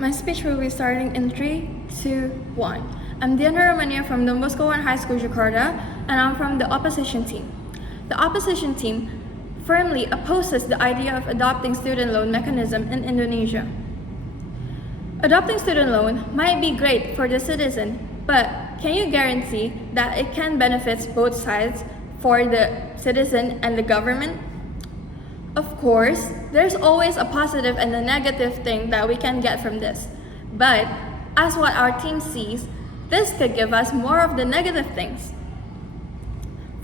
My speech will be starting in 3, 2, 1. I'm DEEANDRA from Don Bosco I High School, Jakarta, and I'm from the opposition team. The opposition team firmly opposes the idea of adopting student loan mechanism in Indonesia. Adopting student loan might be great for the citizen, but can you guarantee that it can benefit both sides for the citizen and the government? Of course, there's always a positive and a negative thing that we can get from this. But as what our team sees, this could give us more of the negative things.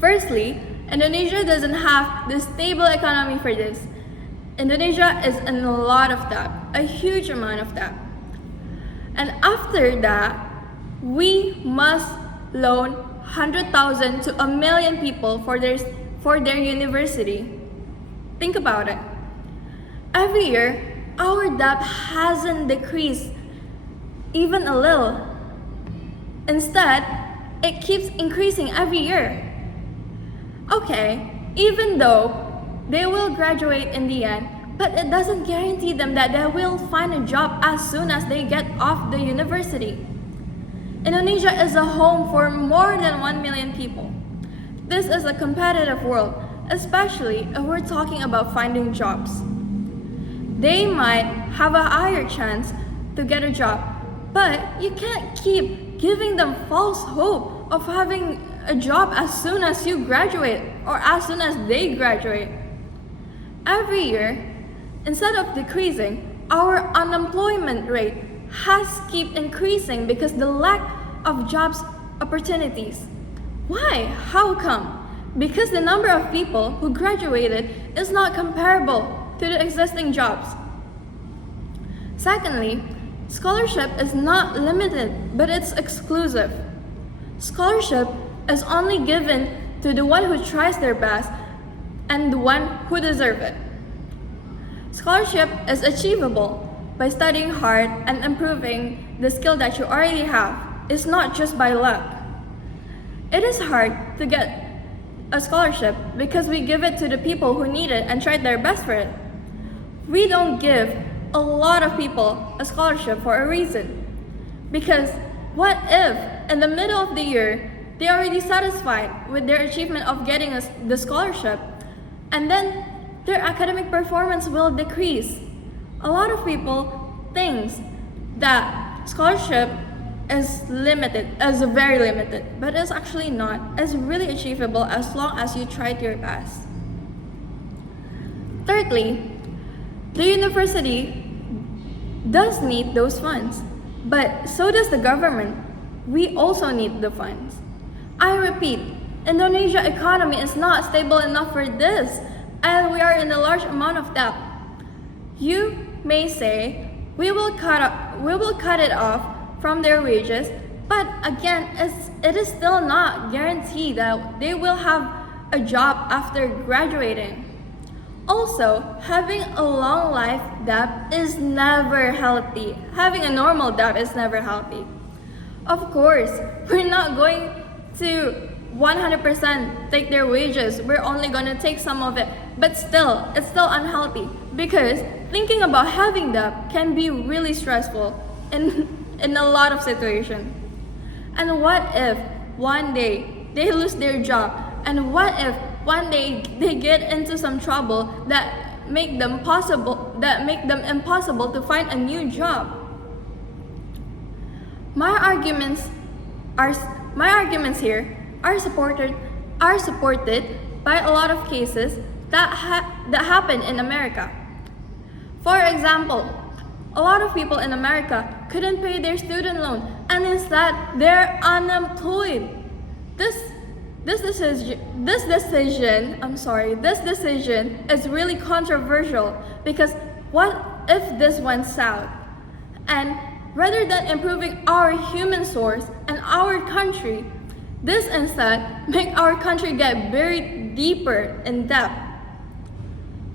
Firstly, Indonesia doesn't have the stable economy for this. Indonesia is in a lot of debt, a huge amount of debt. And after that, we must loan 100,000 to 1,000,000 people for their university. Think about it. Every year, our debt hasn't decreased even a little. Instead, it keeps increasing every year. Okay, even though they will graduate in the end, but it doesn't guarantee them that they will find a job as soon as they get off the university. Indonesia is a home for more than 1,000,000 people. This is a competitive world, especially if we're talking about finding jobs. They might have a higher chance to get a job, but you can't keep giving them false hope of having a job as soon as you graduate or as soon as they graduate. Every year, instead of decreasing, our unemployment rate has keep increasing because the lack of jobs opportunities. Why? How come? Because the number of people who graduated is not comparable to the existing jobs. Secondly, scholarship is not limited, but it's exclusive. Scholarship is only given to the one who tries their best and the one who deserves it. Scholarship is achievable by studying hard and improving the skill that you already have. It's not just by luck. It is hard to get a scholarship because we give it to the people who need it and tried their best for it. We don't give a lot of people a scholarship for a reason. Because what if in the middle of the year they are already satisfied with their achievement of getting the scholarship, and then their academic performance will decrease? A lot of people think that scholarship is very limited, but it's actually not. It's really achievable as long as you tried your best. Thirdly, the university does need those funds, but so does the government. We also need the funds. I repeat, Indonesia economy is not stable enough for this, and we are in a large amount of debt. You may say, we will cut it off from their wages, but again, it is still not guaranteed that they will have a job after graduating. Also, having a long life debt is never healthy. Having a normal debt is never healthy. Of course, we're not going to 100% take their wages. We're only going to take some of it, but still, it's still unhealthy because thinking about having debt can be really stressful in a lot of situations. And what if one day they lose their job? And what if one day they get into some trouble that make them impossible to find a new job? My arguments here are supported by a lot of cases that happen in America. For example, a lot of people in America couldn't pay their student loan, and instead they're unemployed. This decision is really controversial because what if this went south? And rather than improving our human source and our country, this instead make our country get buried deeper in debt.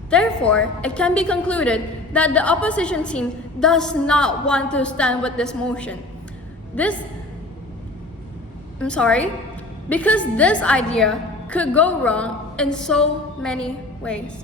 Therefore, it can be concluded that the opposition team does not want to stand with this motion. Because this idea could go wrong in so many ways.